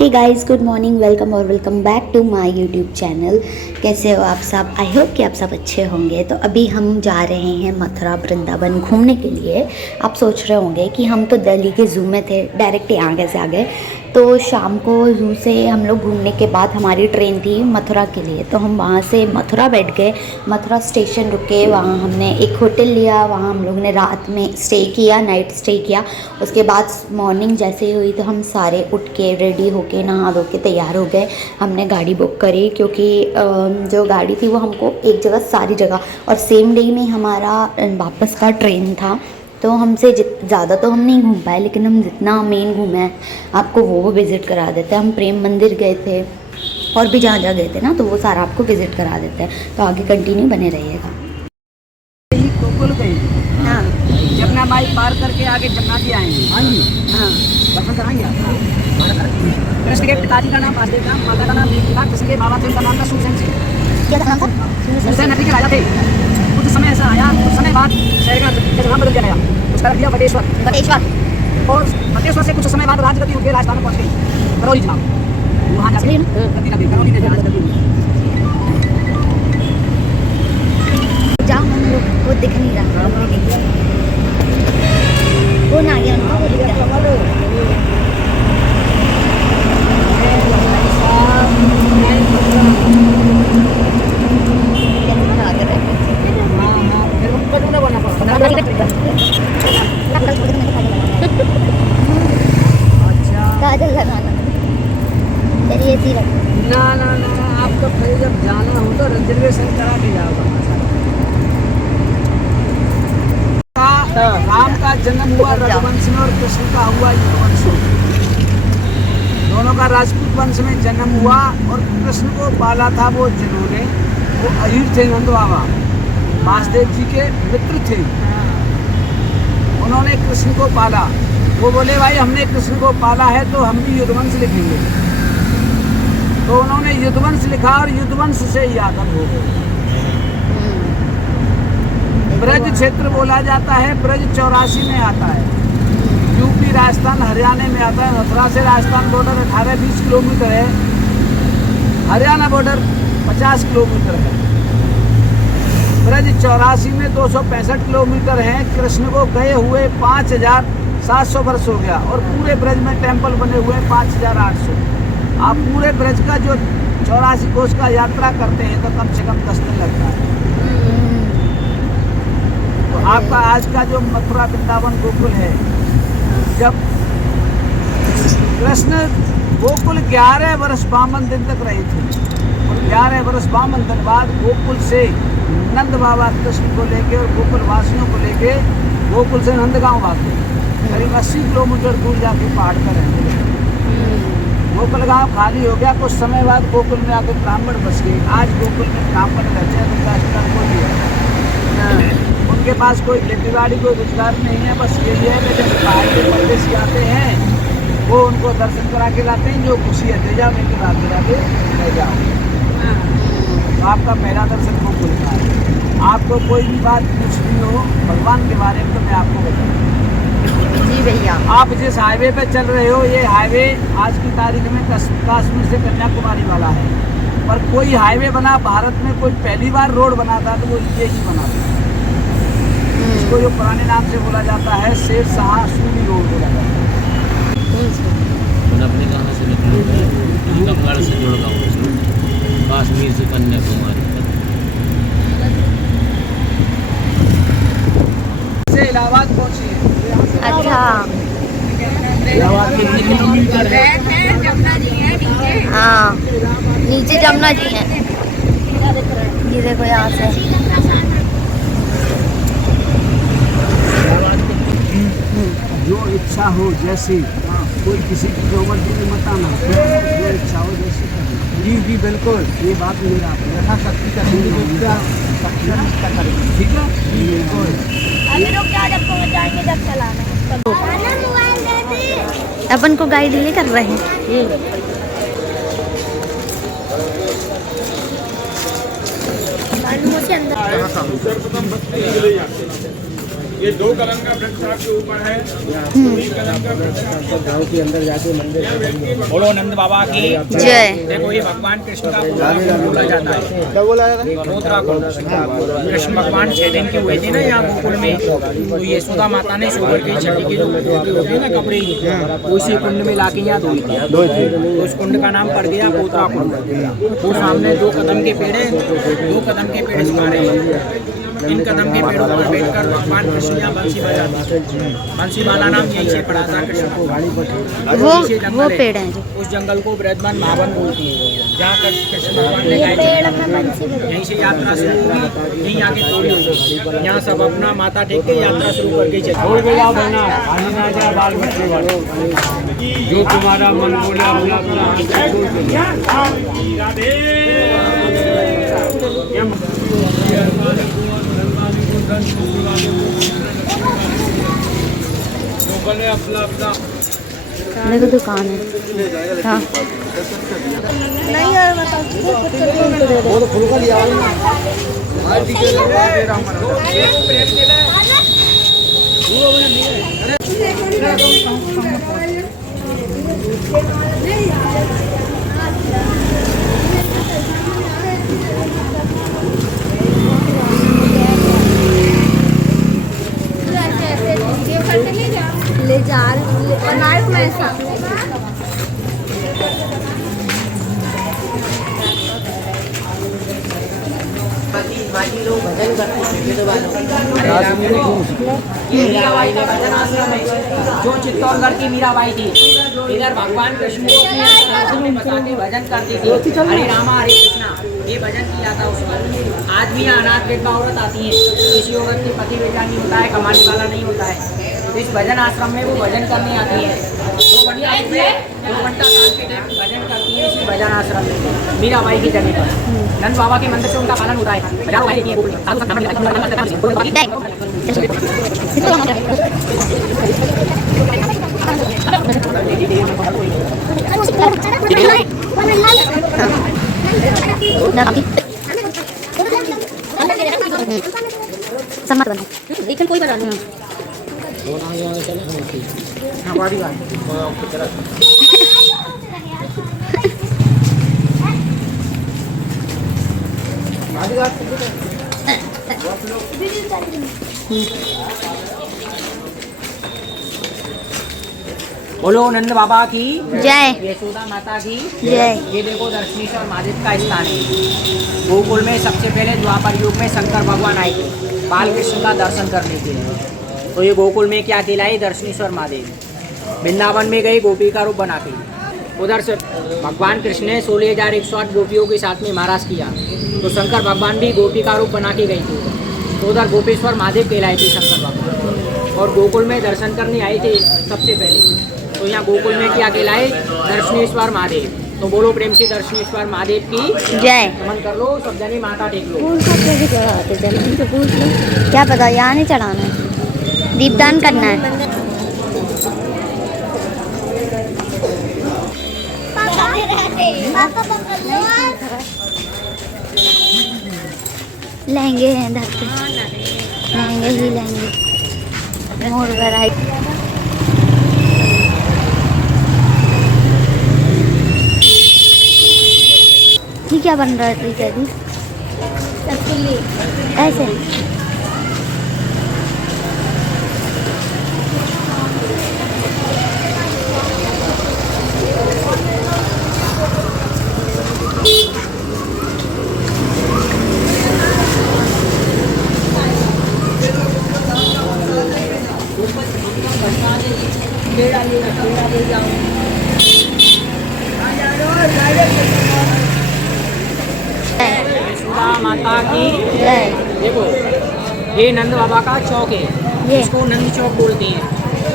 हे guys, good morning, welcome और welcome back to my YouTube channel. कैसे हो आप सब? आई होप कि आप सब अच्छे होंगे। तो अभी हम जा रहे हैं मथुरा वृंदावन घूमने के लिए। आप सोच रहे होंगे कि हम तो दिल्ली के ज़ू में थे, डायरेक्ट यहाँ कैसे आ गए। तो शाम को ज़ू से हम लोग घूमने के बाद हमारी ट्रेन थी मथुरा के लिए, तो हम वहाँ से मथुरा बैठ गए। मथुरा स्टेशन रुके, वहाँ हमने एक होटल लिया, वहाँ हम लोग ने रात में स्टे किया, नाइट स्टे किया। उसके बाद मॉर्निंग जैसे ही हुई तो हम सारे उठ के रेडी होके नहा धो के तैयार हो गए। हमने गाड़ी बुक करी क्योंकि जो गाड़ी थी वो हमको एक जगह सारी जगह, और सेम डे में हमारा वापस का ट्रेन था। तो हमसे ज़्यादा तो हम नहीं घूम पाए, लेकिन हम जितना मेन घूमे हैं आपको वो विज़िट करा देते हैं। हम प्रेम मंदिर गए थे और भी जहाँ जहाँ गए थे ना, तो वो सारा आपको विज़िट करा देते हैं। तो आगे कंटिन्यू बने रहिएगा। गोकुल गए, हाँ जमुना माई पार करके आगे जमुना जी आएंगे। हाँ जी, हाँ दर्शन कराएंगे आप। कृष्ण के पिताजी का नाम वासुदेव था, माता का नाम देवकी था, कृष्ण के बाबा थे उनका नाम था सुरसेन सिंह। क्या नाम था? सुरसेन नदी के राजा थे। कुछ समय ऐसा आया, कुछ समय बाद शहर का नाम बदल गया, उसका रख दिया बटेश्वर। और बटेश्वर से कुछ समय बाद राजगद्दी होकर राजस्थान में पहुंच गई, करौली जनाब। वहाँ जाके करौली में राजगद्दी जाओ, हम लोग वो दिख नहीं रहा, वो ना गया उनको, वो दिख रहा। काजल लगाना, चलिए ऐसी रख। ना ना ना, आपको फिर जब जाना हो तो रिजर्वेशन करा के जाओ। राम का जन्म हुआ रघुवंश में और कृष्ण का हुआ यदुवंश में। दोनों का राजपूत वंश में जन्म हुआ, और कृष्ण को पाला था वो जिन्होंने, वो अहीर थे, नंद बाबा वासुदेव जी के मित्र थे। उन्होंने कृष्ण को पाला। वो बोले भाई हमने कृष्ण को पाला है तो हम भी यदुवंश लिखेंगे। तो उन्होंने यदुवंश लिखा और यदुवंश से यादव हो गए। ब्रज क्षेत्र बोला जाता है, ब्रज 84 में आता है, यूपी राजस्थान हरियाणा में आता है। मथुरा से राजस्थान बॉर्डर 18-20 किलोमीटर है, हरियाणा बॉर्डर 50 किलोमीटर है। ब्रज 84 में 265 किलोमीटर है। कृष्ण को गए हुए 5700 वर्ष हो गया, और पूरे ब्रज में टेम्पल बने हुए 5800। आप पूरे ब्रज का जो 84 कोस का यात्रा करते हैं तो कम से कम 10 दिन लगता है। तो आपका आज का जो मथुरा वृंदावन गोकुल है, जब कृष्ण गोकुल 11 वर्ष 52 दिन तक रहे थे, और 11 वर्ष 52 दिन बाद गोकुल से नंद बाबा कृष्ण को लेके और गोकुल वासियों को लेके गोकुल से नंदगांव भागे। करीब 80 किलोमीटर दूर जाके पहाड़ पर रहने लगे। गोकुल गांव खाली हो गया। कुछ समय बाद गोकुल में आके ब्राह्मण बस गए। आज गोकुल में ब्राह्मण रहते हैं, उनका कोई है, उनके पास कोई खेती बाड़ी कोई रोजगार नहीं है। बस यही है कि जब बाहर के परदेशी आते हैं वो उनको दर्शन करा के लाते हैं, जो खुशी है दे जाओ, नहीं तो रात गिरा के ले जाओ। तो आपका पहला दर्शन गोकुल का है। आपको कोई भी बात पूछनी हो भगवान के बारे में तो मैं आपको बताऊँ। जी भैया, आप जिस हाईवे पे चल रहे हो, ये हाईवे आज की तारीख में कश्मीर से कन्याकुमारी वाला है। पर कोई हाईवे बना भारत में, कोई पहली बार रोड बना था तो वो ये ही बना था। इसको जो पुराने नाम से बोला जाता है शेर शाह सूरी रोड बोला जाता है। अपने कहाँ से निकले? टीकमगढ़ से जुड़ गया हूँ, कश्मीर से कन्याकुमारी तक। से इलाहाबाद पहुँची है। अच्छा, इलाहाबाद कितने किलोमीटर है? हाँ नीचे जमुना जी है, ये देखो यहाँ से। जो इच्छा हो जैसी, कोई किसी की जबरदस्ती में मत आना, जो इच्छा हो जैसी करना। जी जी बिल्कुल, ये बात मेरा यथा शक्ति का करेंगे, ठीक है? बिल्कुल। अपन को गाइड ये कर रहे हैं। ये 2 कदम का वृक्ष आपके ऊपर है। 3 कदम का वृक्ष गाँव के अंदर जाके मंदिर। बोलो नंद बाबा की जय। देखो ये भगवान कृष्ण का बोला जाता है। क्या बोला जाता है? कृष्ण भगवान 6 दिन के हुए थे ना यहाँ गोकुल में, तो यशोदा माता ने शुगर की छठी की जो होती है ना कपड़े, उसी कुंड में लाके यहाँ धोई थी। तो उस कुंड का नाम पड़ गया पोतरा कुंड। वो सामने 2 कदम के पेड़ है, 2 कदम के पेड़ इस बारे हैं। इन कदम के पेड़ों पर बैठकर भगवान कृष्ण यहाँ बंसी बजाते। बंसी वाला नाम यहीं से पड़ा था कृष्ण को। वो पेड़ है जो उस जंगल को बृहदमन महावन बोलती है, जहाँ कृष्ण भगवान ने गाय यहीं से यात्रा शुरू हुई, यहीं आके थोड़ी हुई। यहाँ सब अपना माथा टेक के यात्रा शुरू करके छोड़ के जाओ बना बाल बच्चे जो तुम्हारा मन बोला अपना देखो दुकान है। हाँ नहीं यार वो तो फुल का लिया ले जा बनाए मैं ऐसा भजन करते मीराबाई ने भजन आश्रम है जो चित्तौड़गढ़ की मीराबाई थी। इधर भगवान कृष्ण को में बता के भजन करती थी, हरे रामा हरे कृष्णा, ये भजन किया था उसका। आज भी यहाँ अनाथ विधवा औरत आती है, किसी औरत के पति बेटा नहीं होता है, कमाने वाला नहीं होता है, तो इस भजन आश्रम में वो भजन करने आती है। 2 घंटा काल के टाइम भजन करती है इसी भजन आश्रम में मीराबाई की जगह पर। नंद बाबा के मंदिर से उनका पालन होता है। लेकिन कोई बता नहीं बोलो नंद बाबा की जय। यशोदा माता की जय। ये देखो दर्शनीश्वर महादेव का स्थान है। गोकुल में सबसे पहले द्वापर युग में शंकर भगवान आए थे बाल कृष्ण का दर्शन करने के लिए। तो ये गोकुल में क्या कहलाए? दर्शनीश्वर महादेव। वृंदावन में गए गोपी का रूप बना के। उधर से भगवान कृष्ण ने 16,108 गोपियों के साथ में महाराज किया, तो शंकर भगवान भी गोपी का रूप बना के गए थे। तो उधर गोपेश्वर महादेव कहलाए थे शंकर भगवान, और गोकुल में दर्शन करने आए थे सबसे पहले। तो यहाँ गोकुल में क्या कहलाए? दर्शनेश्वर महादेव। तो बोलो प्रेम से दर्शनेश्वर महादेव की जय। नमन कर लो, सब जने माथा टेक लो। क्या पता, यहाँ नहीं चढ़ाना है, दीपदान करना है। लहंगे हैं इधर पे, लहंगे ही लहंगे, मोर वैरायटी। ये क्या बन रहा है टीचर जी? ऐसे यशोदा माता की जय। देखो ये नंद बाबा का चौक है, ये इसको नंद चौक बोलते हैं।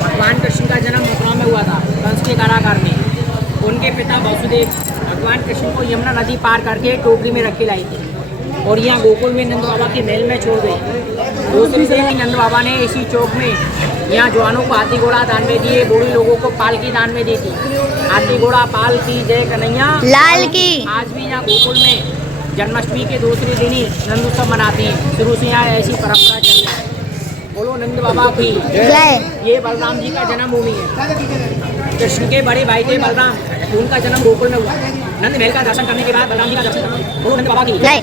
भगवान कृष्ण का जन्म मथुरा में हुआ था, कंस के कारागार में। उनके पिता वसुदेव भगवान कृष्ण को यमुना नदी पार करके टोकरी में रख के लाए थे, और यहाँ गोकुल में नंद बाबा के महल में छोड़ गए। दूसरी दिन नंद बाबा ने इसी चौक में यहाँ जवानों को हाथी घोड़ा दान में दिए, बूढ़ी लोगों को पालकी दान में दी थी। हाथी घोड़ा पाल की जय कन्हैया लाल की। आज भी यहाँ गोकुल में जन्माष्टमी के दूसरे दिन ही नंदोत्सव मनाते हैं। शुरू से यहाँ ऐसी परंपरा चल रही है। बोलो नंद बाबा की जय। ये बलराम जी का जन्मभूमि है। कृष्ण के बड़े भाई थे बलराम, उनका जन्म गोकुल में हुआ। नंद महल का दर्शन करने के बाद बलराम जी का दर्शन करना। बोलो नंद बाबा की जय।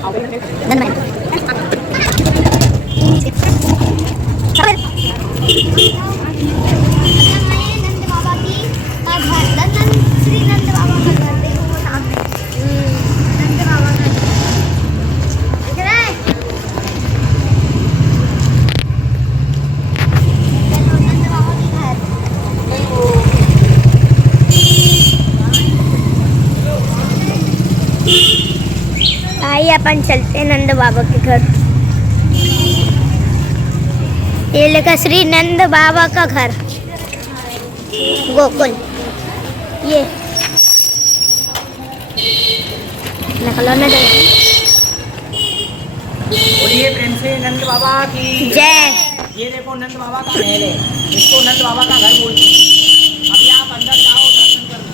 श्री नंद बाबा का घर देखो वो सामने नंद बाबा का दिख रहा है। नंद बाबा की घर आइए अपन चलते हैं नंद बाबा के घर। ये लिखा श्री नंद बाबा का घर गोकुल। ये नकला में बोलिए प्रेम से नंद बाबा की जय। ये देखो नंद बाबा का महल है, इसको नंद बाबा का घर बोलते हैं। अभी आप अंदर जाओ दर्शन करो।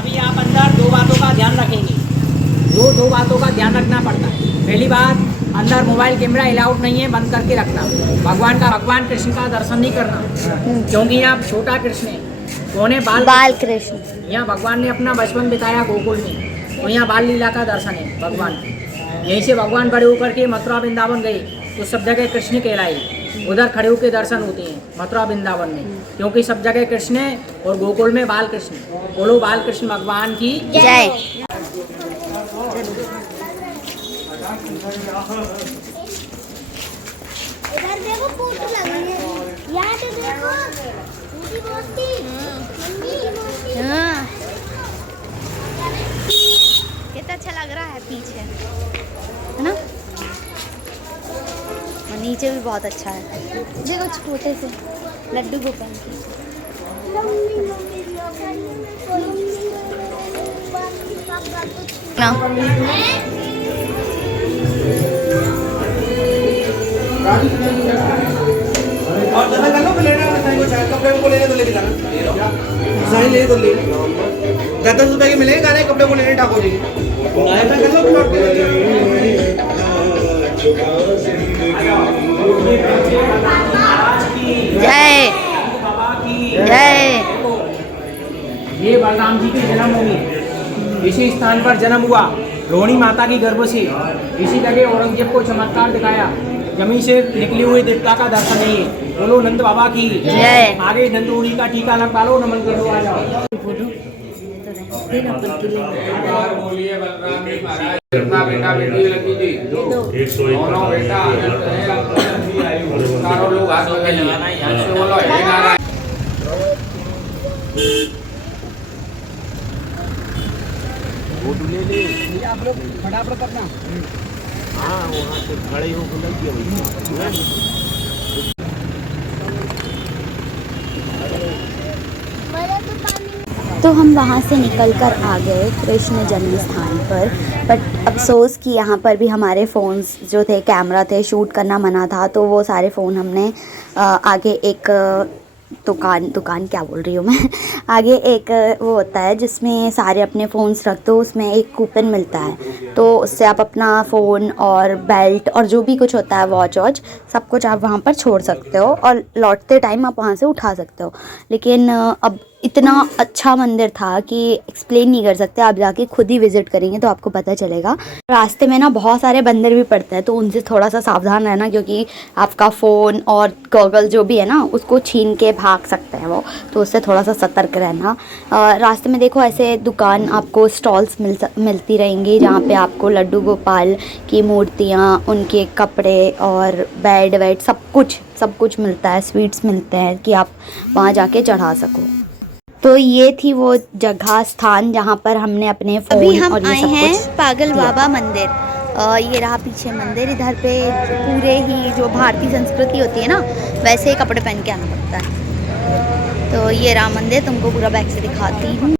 अभी आप अंदर दो बातों का ध्यान रखेंगे, दो बातों का ध्यान रखना पड़ता है। पहली बात, अंदर मोबाइल कैमरा अलाउड नहीं है, बंद करके रखना। भगवान कृष्ण का दर्शन नहीं करना, क्योंकि यहाँ छोटा कृष्ण है। कौन है? बाल कृष्ण। यहाँ भगवान ने अपना बचपन बिताया गोकुल में, तो यहाँ बाल लीला का दर्शन है भगवान। यहीं से भगवान बड़े होकर के मथुरा वृंदावन गए तो सब जगह कृष्ण कहलाए। उधर खड़े होकर दर्शन होते हैं मथुरा वृंदावन में, क्योंकि सब जगह कृष्ण है और गोकुल में बाल कृष्ण। बोलो बाल कृष्ण भगवान की जय। इधर देखो फोटो लगी है, यहाँ तो देखो पूरी मूर्ति। हाँ कितना अच्छा लग रहा है पीछे, है ना? और नीचे भी बहुत अच्छा है। देखो छोटे से लड्डू गोपाल के। ना और जरा कर लो लेना कपड़े को लेने तो ले दिखाना साइन ले तो ले 10-10 रुपए के मिलेंगे गाने कपड़े को लेने ठाकुर जी ऐसा कर लो प्लॉट के जय जय। ये बलराम जी की जन्मभूमि है। इसी स्थान पर जन्म हुआ, रोहिणी माता की गर्भ से। इसी जगह औरंगजेब को चमत्कार दिखाया, जमीन से निकली हुई देवता का दर्शन नहीं है। बोलो नंद बाबा की जय। आगे नंदोड़ी का टीका लगा लो, नमन करो, आ जाओ। बेटा बेटी लगी जी 101 बेटा चारों लोग हाथ लगाइए बोलो हे नारायण। आप लोग फटाफट करना। हाँ वहाँ से खड़े होकर लग गया भैया। तो हम वहाँ से निकलकर आ गए कृष्ण जन्म स्थान पर, बट अफसोस कि यहाँ पर भी हमारे फ़ोन्स जो थे, कैमरा थे, शूट करना मना था। तो वो सारे फ़ोन हमने आगे एक दुकान क्या बोल रही हूँ मैं आगे एक वो होता है जिसमें सारे अपने फ़ोन्स रख दो, उसमें एक कूपन मिलता है, तो उससे आप अपना फ़ोन और बेल्ट और जो भी कुछ होता है, वॉच सब कुछ आप वहाँ पर छोड़ सकते हो और लौटते टाइम आप वहाँ से उठा सकते हो। लेकिन अब इतना अच्छा मंदिर था कि एक्सप्लेन नहीं कर सकते, आप जाके खुद ही विज़िट करेंगे तो आपको पता चलेगा। रास्ते में ना बहुत सारे बंदर भी पड़ते हैं, तो उनसे थोड़ा सा सावधान रहना, क्योंकि आपका फ़ोन और गॉगल जो भी है ना उसको छीन के भाग सकते हैं वो, तो उससे थोड़ा सा सतर्क रहना। रास्ते में देखो ऐसे दुकान आपको स्टॉल्स मिलती रहेंगी, जहाँ पे आपको लड्डू गोपाल की मूर्तियाँ, उनके कपड़े और बेड वेड सब कुछ मिलता है, स्वीट्स मिलते हैं कि आप वहाँ जाके चढ़ा सको। तो ये थी वो जगह स्थान जहाँ पर हमने अपने फ़ोन अभी हम और ये आए सब हैं कुछ पागल बाबा मंदिर। ये रहा पीछे मंदिर। इधर पे पूरे ही जो भारतीय संस्कृति होती है ना, वैसे ही कपड़े पहन के आना पड़ता है। तो ये रहा मंदिर, तुमको पूरा बैक से दिखाती हूँ।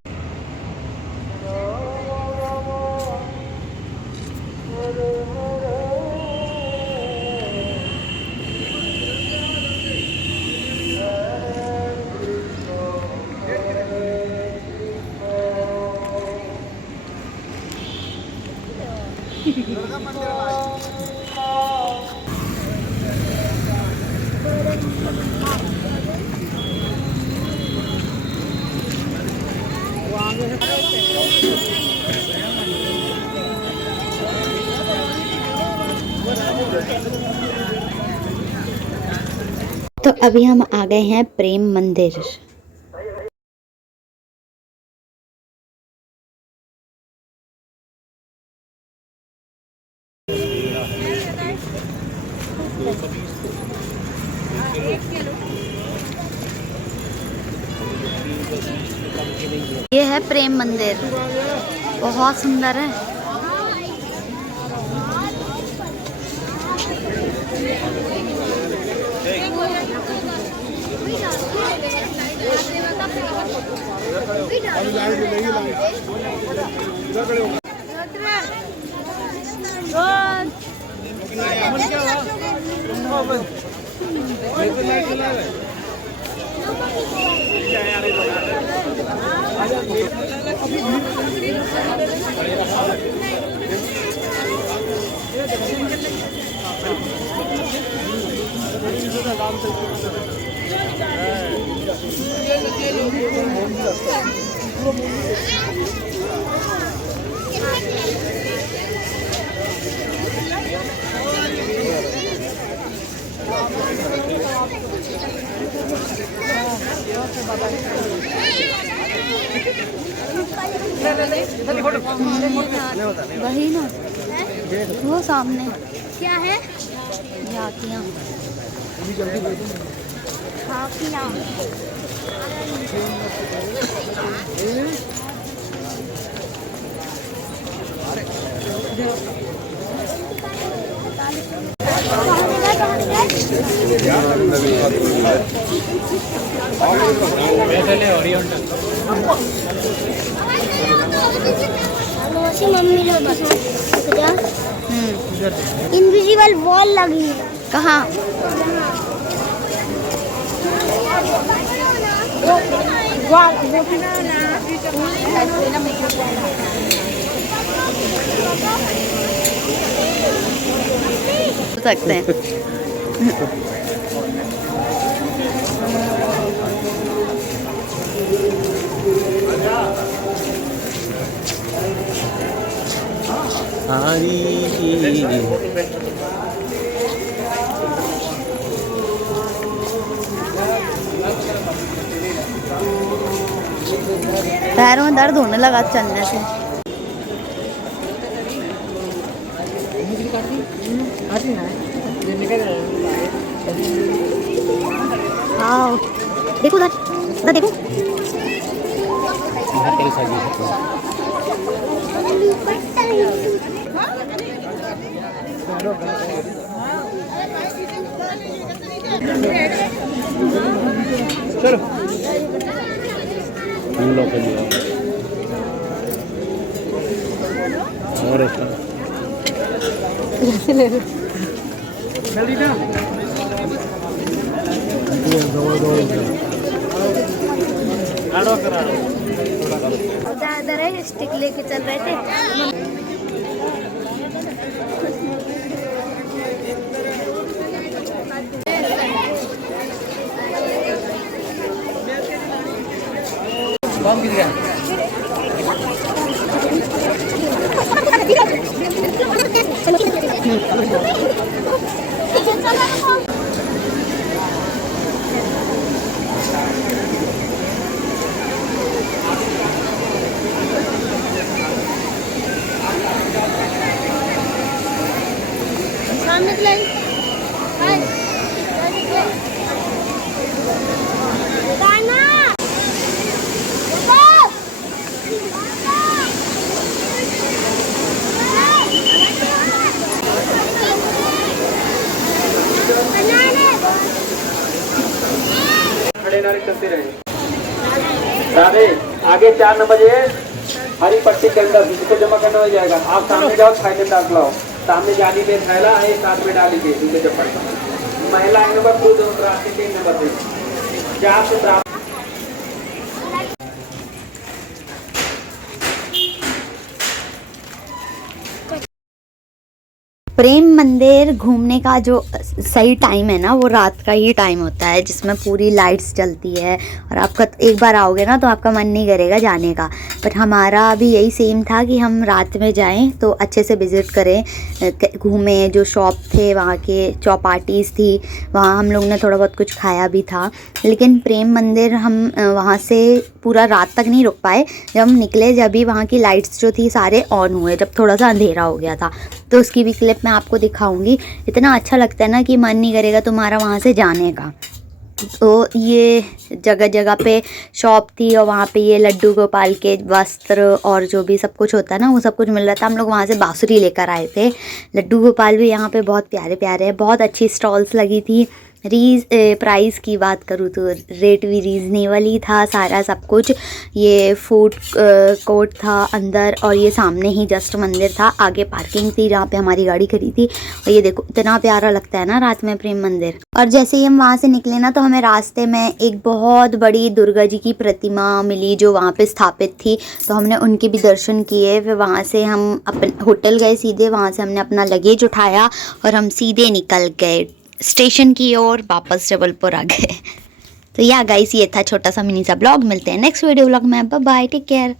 तो अभी हम आ गए हैं प्रेम मंदिर। ये है प्रेम मंदिर, बहुत सुंदर है। वही ना, वो सामने क्या है? झांकियाँ। मम्मी लोग इनविजिबल वॉल लगी है। कहाँ? सकते हैं। पैरों में दर्द होने लगा चलने से। हाँ देखो उधर, उधर देखो। चलो उधर है स्टिक लेके चल रहे थे। बम गिर गया। सामने चलाई करते रहे। राधे आगे 4 नंबर है हरी पट्टी के अंदर जिसको जमा करना हो जाएगा। आप सामने जाओ, थैले डाल लाओ। सामने जाने में थैला है, साथ में डाल लीजिए नीचे चप्पल। महिला नंबर 2 रास्ते 3 नंबर पे जहाँ से प्राप्त प्रेम मंदिर घूमने का जो सही टाइम है ना वो रात का ही टाइम होता है, जिसमें पूरी लाइट्स जलती है और आपका एक बार आओगे ना तो आपका मन नहीं करेगा जाने का। बट हमारा भी यही सेम था कि हम रात में जाएं तो अच्छे से विज़िट करें, घूमें, जो शॉप थे वहाँ के, चौपाटीज़ थी वहाँ हम लोग ने थोड़ा बहुत कुछ खाया भी था। लेकिन प्रेम मंदिर हम वहाँ से पूरा रात तक नहीं रुक पाए। जब हम निकले जब भी वहाँ की लाइट्स जो थी सारे ऑन हुए, जब थोड़ा सा अंधेरा हो गया था, तो उसकी भी क्लिप मैं आपको दिखाऊंगी। इतना अच्छा लगता है ना कि मन नहीं करेगा तुम्हारा वहाँ से जाने का। तो ये जगह जगह पे शॉप थी और वहाँ पे ये लड्डू गोपाल के वस्त्र और जो भी सब कुछ होता है ना वो सब कुछ मिल रहा था। हम लोग वहाँ से बांसुरी लेकर आए थे। लड्डू गोपाल भी यहाँ पे बहुत प्यारे प्यारे हैं, बहुत अच्छी स्टॉल्स लगी थी। प्राइस की बात करूँ तो रेट भी रीज़नेबल ही था सारा सब कुछ। ये फूड कोर्ट था अंदर और ये सामने ही जस्ट मंदिर था, आगे पार्किंग थी जहाँ पे हमारी गाड़ी खड़ी थी। और ये देखो इतना प्यारा लगता है ना रात में प्रेम मंदिर। और जैसे ही हम वहाँ से निकले ना तो हमें रास्ते में एक बहुत बड़ी दुर्गा जी की प्रतिमा मिली जो वहाँ पे स्थापित थी, तो हमने उनके भी दर्शन किए। फिर वहाँ से हम अपने होटल गए सीधे, वहाँ से हमने अपना लगेज उठाया और हम सीधे निकल गए स्टेशन की ओर, वापस जबलपुर आ गए। तो या गाइस ये था छोटा सा मिनी सा ब्लॉग। मिलते हैं नेक्स्ट वीडियो ब्लॉग में। Bye bye, take care.